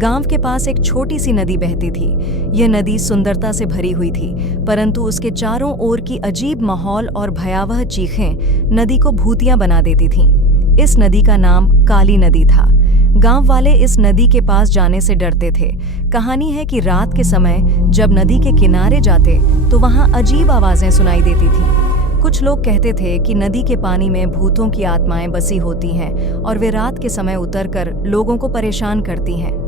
गांव के पास एक छोटी सी नदी बहती थी। यह नदी सुंदरता से भरी हुई थी, परंतु उसके चारों ओर की अजीब माहौल और भयावह चीखें नदी को भूतिया बना देती थीं। इस नदी का नाम काली नदी था। गांव वाले इस नदी के पास जाने से डरते थे। कहानी है कि रात के समय जब नदी के किनारे जाते तो वहां अजीब आवाजें सुनाई देती थीं। कुछ लोग कहते थे कि नदी के पानी में भूतों की आत्माएं बसी होती हैं और वे रात के समय उतरकर लोगों को परेशान करती हैं।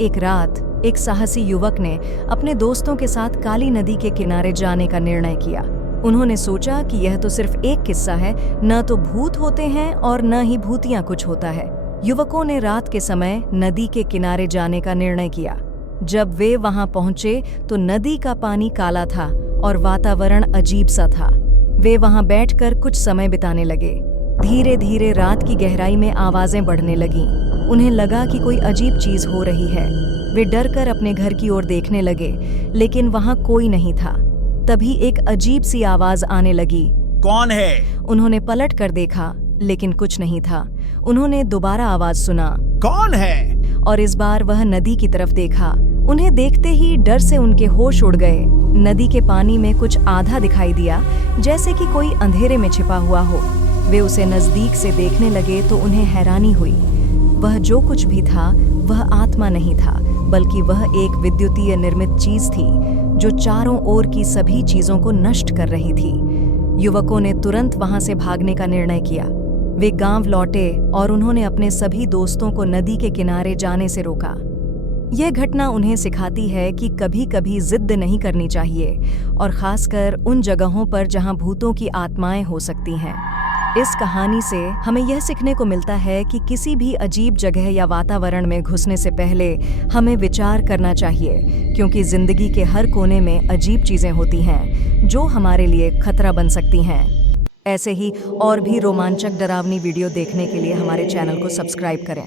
एक रात एक साहसी युवक ने अपने दोस्तों के साथ काली नदी के किनारे जाने का निर्णय किया। उन्होंने सोचा कि यह तो सिर्फ एक किस्सा है, न तो भूत होते हैं और न ही भूतियां कुछ होता है। युवकों ने रात के समय नदी के किनारे जाने का निर्णय किया। जब वे वहां पहुंचे तो नदी का पानी काला था और वातावरण अजीब सा था। वे वहां बैठकर कुछ समय बिताने लगे। धीरे धीरे रात की गहराई में आवाजें बढ़ने लगीं। उन्हें लगा कि कोई अजीब चीज हो रही है। वे डरकर अपने घर की ओर देखने लगे, लेकिन वहां कोई नहीं था। तभी एक अजीब सी आवाज आने लगी। कौन है? उन्होंने पलट कर देखा, लेकिन कुछ नहीं था। उन्होंने दोबारा आवाज सुना, कौन है? और इस बार वह नदी की तरफ देखा। उन्हें देखते ही डर से उनके होश उड़ गए। नदी के पानी में कुछ आधा दिखाई दिया, जैसे कि कोई अंधेरे में छिपा हुआ हो। वे उसे नजदीक से देखने लगे तो उन्हें हैरानी हुई। वह जो कुछ भी था वह आत्मा नहीं था, बल्कि वह एक विद्युतीय निर्मित चीज थी जो चारों ओर की सभी चीजों को नष्ट कर रही थी। युवकों ने तुरंत वहां से भागने का निर्णय किया। वे गांव लौटे और उन्होंने अपने सभी दोस्तों को नदी के किनारे जाने से रोका। यह घटना उन्हें सिखाती है कि कभी-कभी जिद नहीं करनी चाहिए, और खासकर उन जगहों पर जहां भूतों की आत्माएं हो सकती हैं। इस कहानी से हमें यह सीखने को मिलता है कि किसी भी अजीब जगह या वातावरण में घुसने से पहले हमें विचार करना चाहिए, क्योंकि जिंदगी के हर कोने में अजीब चीजें होती हैं जो हमारे लिए खतरा बन सकती हैं। ऐसे ही और भी रोमांचक डरावनी वीडियो देखने के लिए हमारे चैनल को सब्सक्राइब करें।